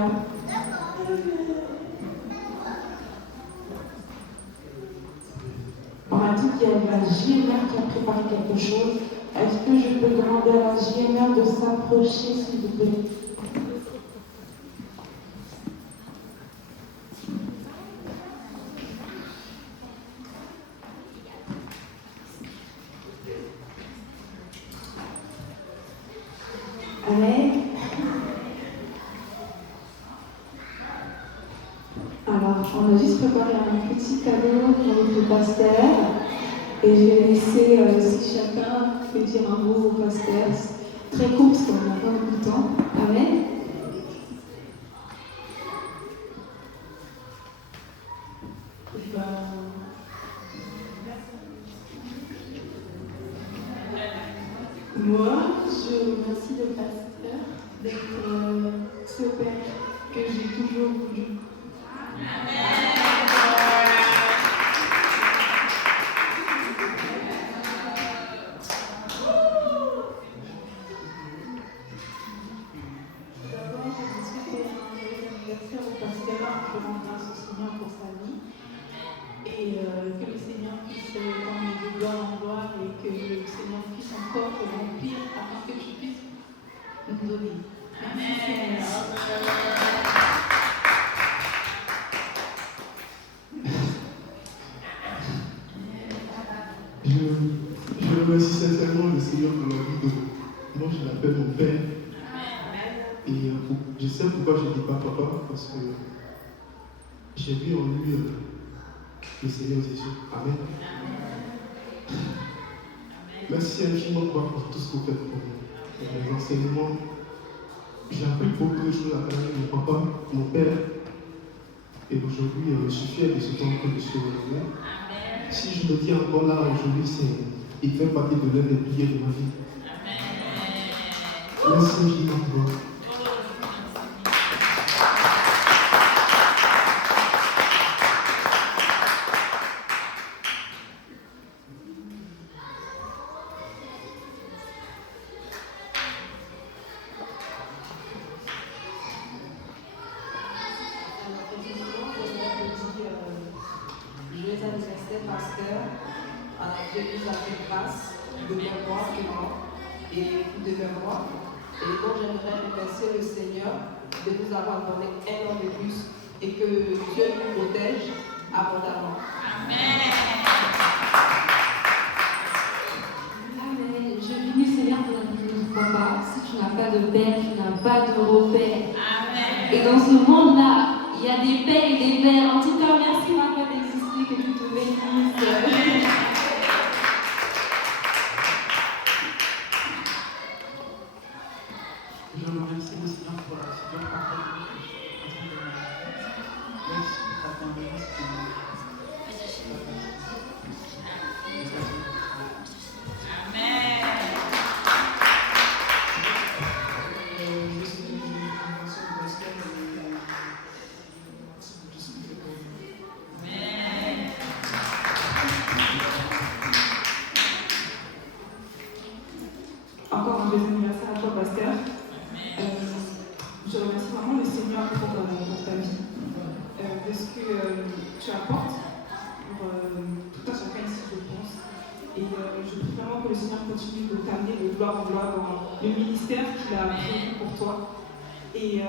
Alléluia. On m'a dit qu'il y avait la JMR qui a préparé quelque chose. Est-ce que je peux demander à la JMR de s'approcher, s'il vous plaît? Amen. Alors, on a juste préparé un petit cadeau pour notre pasteur. Et je vais laisser, si chacun peut dire un mot au pasteur, très court parce qu'on n'a pas beaucoup de temps. Amen. Moi, je remercie le pasteur d'être ce père que j'ai toujours voulu. Amen. Et que le Seigneur puisse t'emmener de gloire en gloire et que le Seigneur puisse encore te remplir afin que tu puisses nous donner. Merci Seigneur. Je remercie sincèrement le Seigneur pour la vie de moi, je l'appelle mon père. Et je sais pourquoi je ne dis pas papa, parce que j'ai vu en lui le Seigneur Jésus. Amen. Merci infiniment pour tout ce que vous faites pour moi. Pour les enseignements. J'ai appris beaucoup de choses à travers mon papa, mon père. Et aujourd'hui, je suis fier de ce temps que je suis revenu. Si je me tiens encore là aujourd'hui, il fait partie de l'un des piliers de ma vie. Merci infiniment. De nous avoir donné un an de plus et que Dieu nous protège abondamment. Amen. Amen. Je bénis Seigneur pour la vie de ton papa. Si tu n'as pas de père, tu n'as pas de repère. Amen. Et dans ce monde-là, il y a des pères et des pères. En tout cas, merci Marc d'exister, que tu te bénisses. Je remercie le Seigneur pour la parole. Merci pour ta tendresse. Amen. Je suis dans une convention de gospel. Amen. Encore un deuxième anniversaire à toi, pasteur. Je remercie vraiment le Seigneur pour ta vie, de ce que tu apportes pour tout un chacun ici, je pense. Et je prie vraiment que le Seigneur continue de t'amener de gloire en gloire dans le ministère qu'il a prévu pour toi. Et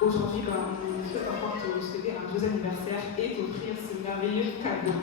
aujourd'hui, on souhaite encore te souhaiter un joyeux anniversaire et t'offrir ce merveilleux cadeau.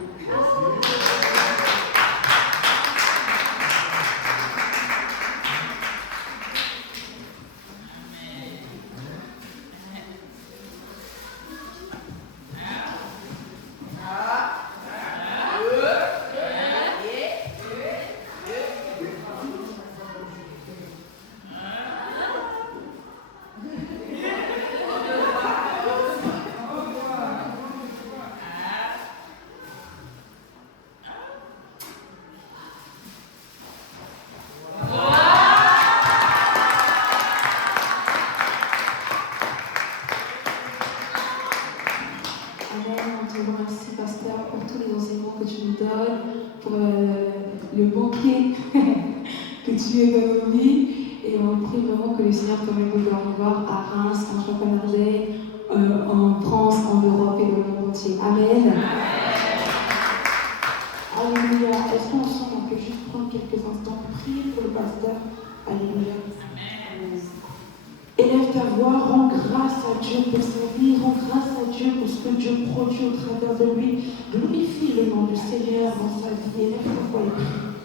le banquier que tu es dans nos vies. Et on prie vraiment que le Seigneur te mette de gloire en gloire à Reims, en Champagne-Ardenne, en France, en Europe et dans le monde entier. Amen. Alléluia. Est-ce qu'ensemble on peut juste prendre quelques instants pour prier pour le pasteur? Alléluia. Élève ta voix, rends grâce à Dieu pour sa vie, rends grâce à Dieu pour ce que Dieu produit au travers de lui. Glorifie le nom du Seigneur dans sa vie. Élève ta voix et prie.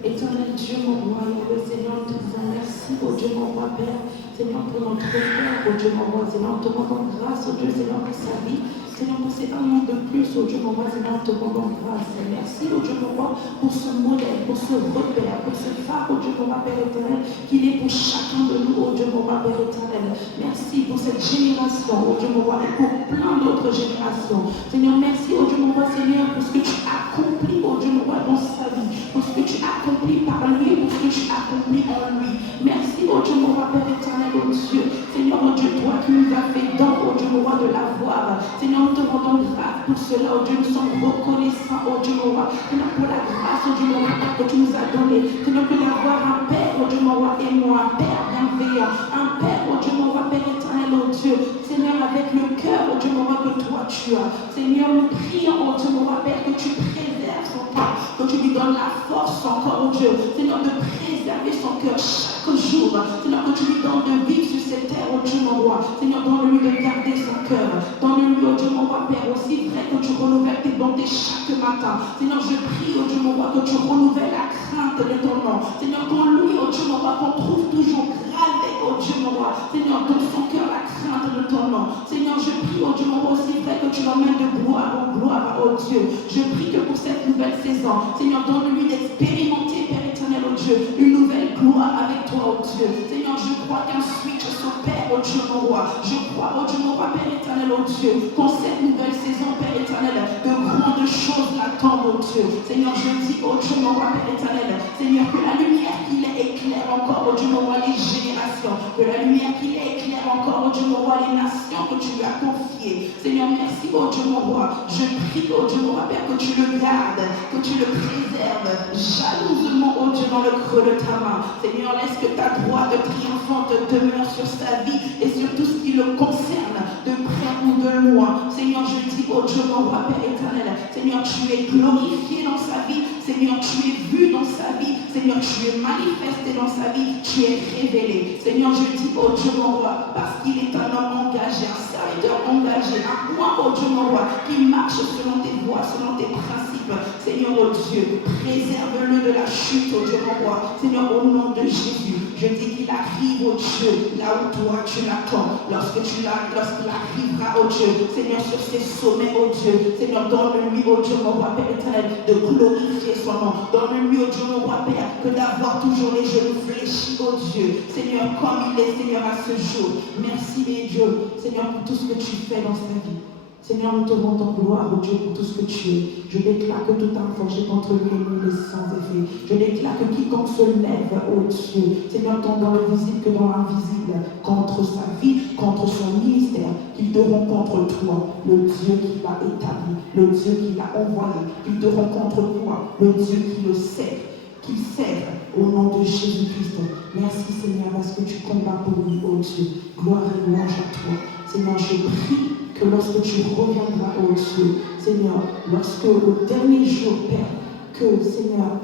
Éternel Dieu, mon roi, le Seigneur, te disons merci, oh Dieu, mon roi, Père. Seigneur, pour notre Père, oh Dieu, mon roi, Seigneur, te rendons grâce, oh Dieu, Seigneur, pour sa vie. Seigneur, pour ces un an de plus, oh Dieu, mon roi, Seigneur, te rendons grâce. Merci, oh Dieu, mon roi, pour ce modèle, pour ce repère, pour ce phare, oh Dieu, mon roi, Père éternel, qu'il est pour chacun de nous, oh Dieu, mon roi, Père éternel. Merci pour cette génération, oh Dieu, mon roi, et pour plein d'autres générations. Seigneur, merci, oh Dieu, mon roi, Seigneur, pour ce que tu accomplis, oh Dieu, mon roi, dans sa vie, pour ce que tu accomplis par lui, pour ce que tu accomplis en lui. Merci, oh Dieu, mon roi, Père éternel, oh Dieu. Seigneur, oh Dieu, toi qui nous as fait don, oh Dieu, mon roi, de l'avoir. Seigneur, nous te rendons grâce pour cela, oh Dieu, nous sommes reconnaissants, oh Dieu, mon roi. Seigneur, pour la grâce, oh Dieu, mon roi, que tu nous as donnée. Seigneur, que d'avoir un Père, oh Dieu, mon roi, aimant, un Père bienveillant, un Père, oh Dieu, mon roi, Père éternel, oh Dieu. Seigneur, avec le cœur, oh Dieu, mon roi, que toi tu as. Seigneur, nous prions, oh Dieu, mon roi, Père, que tu préserves son cœur, que tu lui donnes la force encore, oh Dieu. Seigneur, de préserver son cœur chaque jour. Seigneur, que tu lui donnes de vivre sur cette terre, oh Dieu, mon roi. Seigneur, donne-lui de garder son cœur. Donne-lui, oh Dieu, mon roi, Père, aussi vrai que tu renouvelles tes bontés chaque matin. Seigneur, je prie, oh Dieu, mon roi, que tu renouvelles la crainte de ton nom. Seigneur, qu'en lui, oh Dieu, mon roi, qu'on trouve toujours gravé, oh Dieu, mon roi. Seigneur, dans son cœur la crainte de ton nom. Seigneur, je prie, oh Dieu, mon roi, aussi vrai que tu l'emmènes de gloire en gloire, oh Dieu. Je prie que pour cette nouvelle saison, Seigneur, donne-lui d'expérimenter, Père éternel, oh Dieu, une nouvelle gloire avec toi, oh Dieu. Seigneur, je crois qu'un switch s'opère, oh Dieu, mon roi. Je crois, oh Dieu, mon roi, Père éternel, oh Dieu, qu'en cette nouvelle saison, Père éternel, de grandes choses l'attendent, oh Dieu. Seigneur, je dis, oh Dieu, mon roi, Père éternel, Seigneur, que la lumière qu'il est éclaire encore, oh Dieu, mon roi, les générations. Que la lumière qu'il est éclaire encore, oh Dieu, mon roi, les nations que tu lui as confiées. Seigneur, merci, oh Dieu, mon roi. Je prie, oh Dieu, mon roi, Père, que tu le gardes, que tu le préserves jalousement, oh Dieu, dans le creux de ta main. Seigneur, laisse que ta droite triomphante demeure sur sa vie et sur tout ce qui le concerne, de près ou de loin. Seigneur, je dis, oh Dieu, mon roi, Père éternel, Seigneur, tu es glorifié dans sa vie. Seigneur, tu es vu dans sa vie. Seigneur, tu es manifesté dans sa vie. Tu es révélé. Seigneur, je dis, oh Dieu, mon roi, parce qu'il est un homme engagé, un serviteur engagé, un roi, oh Dieu, mon roi, qui marche selon tes voies, selon tes principes. Seigneur, oh Dieu, préserve-le de la chute, oh Dieu, mon roi. Seigneur, au nom de Jésus, je dis qu'il arrive, oh Dieu, là où toi tu l'attends. Lorsqu'il arrivera, oh Dieu, Seigneur, sur ces sommets, oh Dieu, Seigneur, donne-lui, oh Dieu, mon roi, Père éternel, de glorifier son nom. Donne-lui, oh Dieu, mon roi, Père, que d'avoir toujours les genoux fléchis, oh Dieu, Seigneur, comme il est, Seigneur, à ce jour. Merci, mes dieux, Seigneur, pour tout ce que tu fais dans sa vie. Seigneur, nous te rendons gloire, oh Dieu, pour tout ce que tu es. Je déclare que tout arme forgé contre lui est nul et sans effet. Je déclare que quiconque se lève, oh Dieu, Seigneur, tant dans le visible que dans l'invisible, contre sa vie, contre son ministère, qu'ils te rencontrent toi, le Dieu qui l'a établi, le Dieu qui l'a envoyé, qu'ils te rencontrent toi, le Dieu qui le sait. Qu'il sert au nom de Jésus-Christ. Merci Seigneur parce que tu combats pour lui, oh Dieu. Gloire et louange à toi. Seigneur, je prie que lorsque tu reviendras, oh Dieu, Seigneur, lorsque au dernier jour, Père, que Seigneur,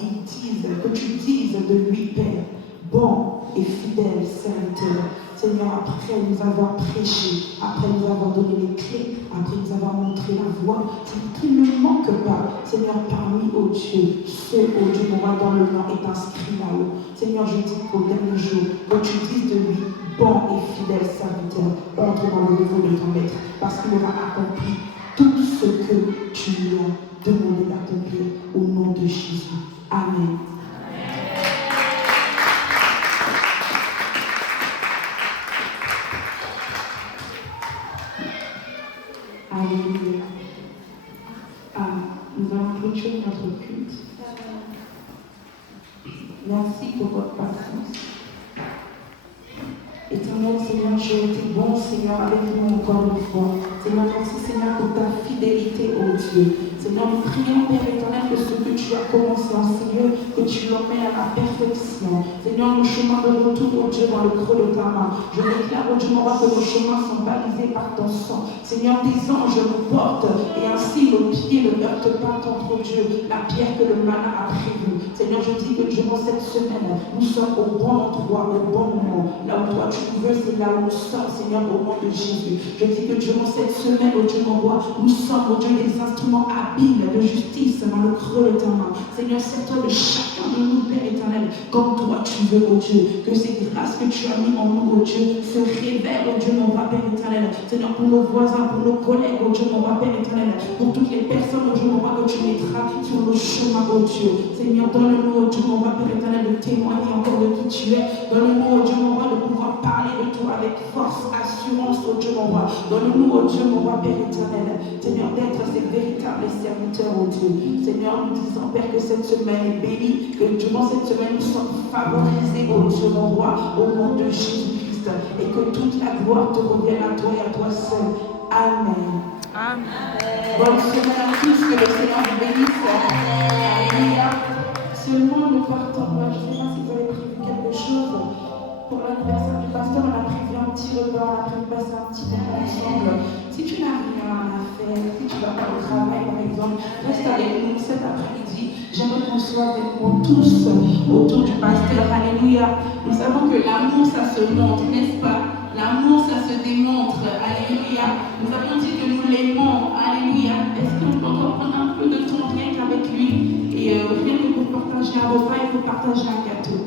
que tu dises de lui, Père, bon et fidèle serviteur. Seigneur, après nous avoir prêché, après nous avoir donné les clés, après nous avoir montré la voie, qu'il ne manque pas, Seigneur, parmi, oh Dieu, ceux, oh Dieu, mon roi, dont le nom est inscrit là-haut. Seigneur, je dis qu'au dernier jour, que tu dises de lui, bon et fidèle serviteur, entre dans le niveau de ton maître, parce qu'il aura accompli tout ce que tu lui as demandé d'accomplir au nom de Jésus. Amen. Alléluia. Nous allons clôturer notre culte. Merci pour votre patience. Éternel Seigneur, tu as été bon, Seigneur, avec nous encore une fois. Seigneur, merci Seigneur pour ta fidélité, oh Dieu. Seigneur, nous prions, Père éternel, que ce que tu as commencé en Seigneur, que tu l'emmènes à la perfection. Seigneur, nos chemins de retour, oh Dieu, dans le creux de ta main. Je déclare, oh Dieu, mon roi, que nos chemins sont balisés par ton sang. Seigneur, tes anges nous portent et ainsi nos pieds ne heurtent pas contre Dieu la pierre que le malin a prévue. Seigneur, je dis que durant cette semaine, nous sommes au bon endroit, au bon moment. Là où toi tu veux, c'est là où nous sommes, Seigneur, au nom de Jésus. Je dis que durant cette semaine, oh Dieu, mon roi, nous sommes, oh Dieu, des instruments habiles de justice dans le creux de ta main. Seigneur, sers-toi de chacun de nous, Père éternel, comme toi tu veux, oh Dieu. Que ces grâces que tu as mis en nous, oh Dieu, se révèlent, oh Dieu, mon roi, Père éternel. Seigneur, pour nos voisins, pour nos collègues, oh Dieu, mon roi, Père éternel, pour toutes les personnes, oh Dieu, mon roi, que tu mettras sur nos chemins, oh Dieu. Seigneur, donne-nous, oh Dieu, mon roi, Père éternel, de témoigner encore de qui tu es. Donne-nous, oh Dieu, mon roi, de pouvoir parler de toi avec force, assurance, oh Dieu, mon roi. Donne-nous, oh Dieu, mon roi, Père éternel. Seigneur, d'être ces véritables serviteurs, oh Dieu. Seigneur, nous disons, Père, que cette semaine est bénie, que durant cette semaine, nous sommes favorisés, oh Dieu, mon roi, au nom de Jésus-Christ, et que toute la gloire te revienne à toi et à toi seul. Amen. Amen. Bonne semaine à tous, que le Seigneur vous bénisse. Alléluia. Seulement, nous partons. Moi, je ne sais pas si vous avez prévu quelque chose pour l'anniversaire du pasteur. On a prévu un petit repas, on a prévu passer un petit moment ensemble. Si tu n'as rien à faire, si tu vas pas au travail, par exemple, reste avec nous cet après-midi. J'aimerais qu'on soit avec nous tous autour du pasteur. Alléluia. Nous savons que l'amour, ça se montre, n'est-ce pas? L'amour, ça se démontre. Alléluia. Nous avons dit que nous l'aimons. Alléluia. Est-ce qu'on peut encore prendre un peu de temps rien qu'avec lui? Et rien que pour partager un repas et pour partager un gâteau.